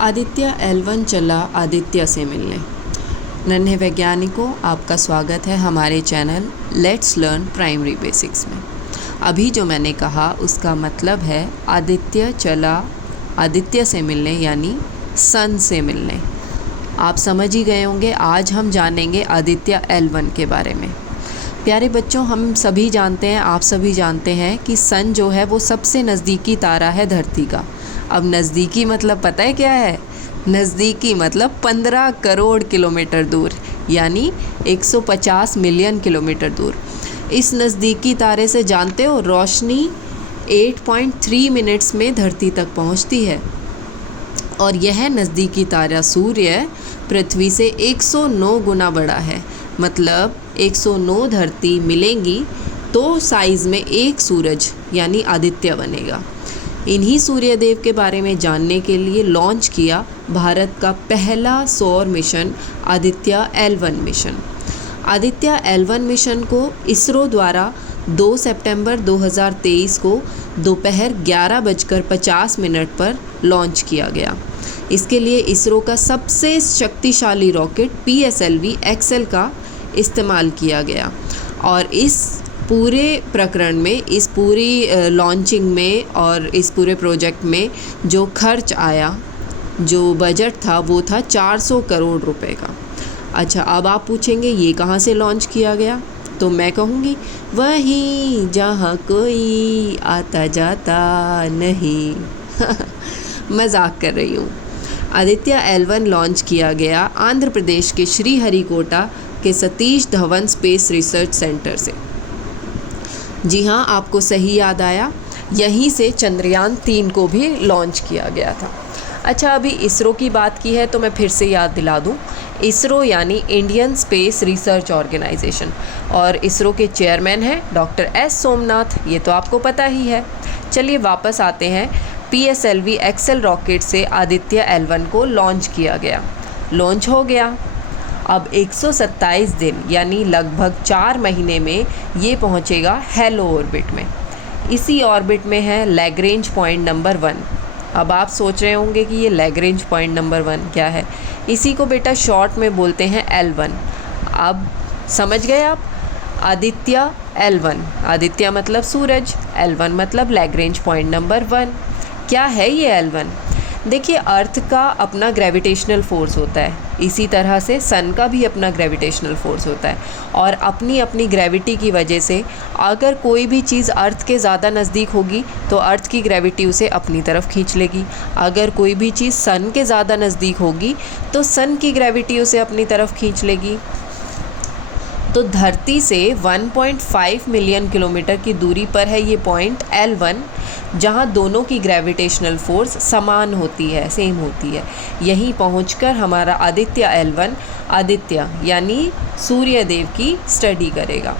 Aditya L1 चला आदित्य से मिलने। नन्हे वैज्ञानिकों, आपका स्वागत है हमारे channel let's learn primary basics में। अभी जो मैंने कहा उसका मतलब है आदित्य चला आदित्य से मिलने, यानी सन से मिलने। आप समझ ही गए होंगे। आज हम जानेंगे आदित्य L1 के बारे में। प्यारे बच्चों, हम सभी जानते हैं, आप सभी जानते हैं कि सन जो है वो सबसे नज़दीकी तारा है धरती का। अब नज़दीकी मतलब पता है क्या है? नज़दीकी मतलब 15 करोड़ किलोमीटर दूर, यानी 150 मिलियन किलोमीटर दूर। इस नज़दीकी तारे से जानते हो, रोशनी 8.3 मिनट्स में धरती तक पहुंचती है। और यह नज़दीकी तारा सूर्य पृथ्वी से 109 गुना बड़ा है। मतलब 109 धरती मिलेंगी तो साइज़ में एक सूरज यानी आदित्य बनेगा। इन्हीं सूर्यदेव के बारे में जानने के लिए लॉन्च किया भारत का पहला सौर mission Aditya L1 mission. Aditya L1 mission को इसरो द्वारा 2 सितंबर 2023 को दोपहर 11:50 पर लॉन्च किया गया। इसके लिए इसरो का सबसे शक्तिशाली रॉकेट PSLV XL का इस्तेमाल किया गया। और इस पूरे प्रकरण में, इस पूरी लॉन्चिंग में और इस पूरे प्रोजेक्ट में जो खर्च आया, जो बजट था, वो था 400 करोड़ रुपए का। अच्छा, अब आप पूछेंगे ये कहाँ से लॉन्च किया गया? तो मैं कहूँगी वहीं जहाँ कोई आता जाता नहीं। मजाक कर रही हूँ। आदित्य L1 लॉन्च किया गया आंध्र प्रदेश के श्रीहरिकोटा के Satish Dhawan space research centre से। जी हाँ, आपको सही याद आया, यहीं से चंद्रयान 3 को भी लॉन्च किया गया था। अच्छा, अभी इसरो की बात की है तो मैं फिर से याद दिला दूँ। इसरो यानी इंडियन स्पेस रिसर्च ऑर्गेनाइजेशन, और इसरो के चेयरमैन हैं डॉक्टर S सोमनाथ। ये तो आपको पता ही है। चलिए वापस आते हैं। PSLV XL रॉकेट से आदित्य L1 को लॉन्च किया गया। लॉन्च हो गया। अब 127 दिन यानी लगभग 4 महीने में ये पहुँचेगा हेलो ऑर्बिट में। इसी ऑर्बिट में है लैग्रेंज पॉइंट नंबर 1। अब आप सोच रहे होंगे कि ये लैग्रेंज पॉइंट नंबर 1 क्या है? इसी को बेटा शॉर्ट में बोलते हैं L1। अब समझ गए आप? आदित्य L1, आदित्य मतलब सूरज, L1 मतलब लैग्रेंज पॉइंट नंबर 1। क्या है ये L1? देखिए, अर्थ का अपना ग्रेविटेशनल फोर्स होता है, इसी तरह से सन का भी अपना ग्रेविटेशनल फोर्स होता है। और अपनी अपनी ग्रेविटी की वजह से अगर कोई भी चीज़ अर्थ के ज़्यादा नज़दीक होगी तो अर्थ की ग्रेविटी उसे अपनी तरफ खींच लेगी। अगर कोई भी चीज़ सन के ज़्यादा नज़दीक होगी तो सन की ग्रेविटी उसे अपनी तरफ खींच लेगी। तो धरती से 1.5 मिलियन किलोमीटर की दूरी पर है ये पॉइंट L1, जहाँ दोनों की ग्रेविटेशनल फोर्स समान होती है, सेम होती है। यहीं पहुंचकर हमारा आदित्य L1 आदित्य यानी सूर्यदेव की स्टडी करेगा।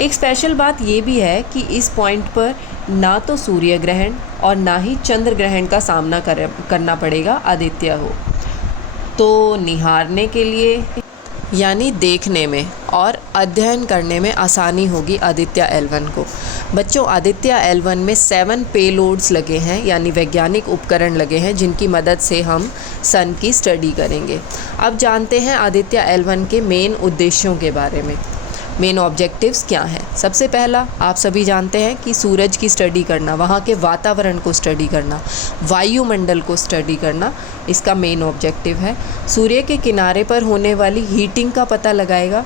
एक स्पेशल बात ये भी है कि इस पॉइंट पर ना तो सूर्य ग्रहण और ना ही चंद्र ग्रहण का सामना करना पड़ेगा आदित्य हो। तो निहारने के लिए यानी देखने में और अध्ययन करने में आसानी होगी आदित्य L1 को। बच्चों, आदित्य L1 में 7 पेलोड्स लगे हैं, यानी वैज्ञानिक उपकरण लगे हैं जिनकी मदद से हम सन की स्टडी करेंगे। अब जानते हैं आदित्य L1 के मेन उद्देश्यों के बारे में। मेन ऑब्जेक्टिव्स क्या हैं? सबसे पहला, आप सभी जानते हैं कि सूरज की स्टडी करना, वहाँ के वातावरण को स्टडी करना, वायुमंडल को स्टडी करना, इसका मेन ऑब्जेक्टिव है। सूर्य के किनारे पर होने वाली हीटिंग का पता लगाएगा।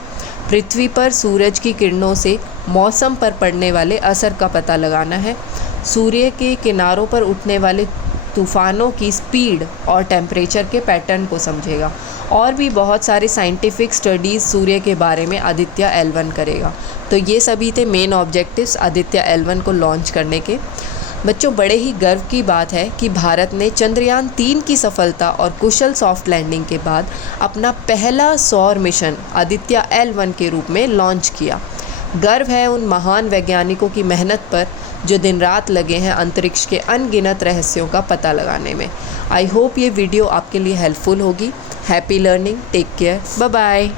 पृथ्वी पर सूरज की किरणों से मौसम पर पड़ने वाले असर का पता लगाना है। सूर्य के किनारों पर उठने वाले तूफ़ानों की स्पीड और टेम्परेचर के पैटर्न को समझेगा। और भी बहुत सारे साइंटिफिक स्टडीज़ सूर्य के बारे में आदित्य L1 करेगा। तो ये सभी थे मेन ऑब्जेक्टिव्स आदित्य L1 को लॉन्च करने के। बच्चों, बड़े ही गर्व की बात है कि भारत ने चंद्रयान 3 की सफलता और कुशल सॉफ्ट लैंडिंग के बाद अपना पहला सौर मिशन आदित्य L1 के रूप में लॉन्च किया। गर्व है उन महान वैज्ञानिकों की मेहनत पर जो दिन रात लगे हैं अंतरिक्ष के अनगिनत रहस्यों का पता लगाने में। आई होप ये वीडियो आपके लिए हेल्पफुल होगी। Happy learning, take care, bye bye.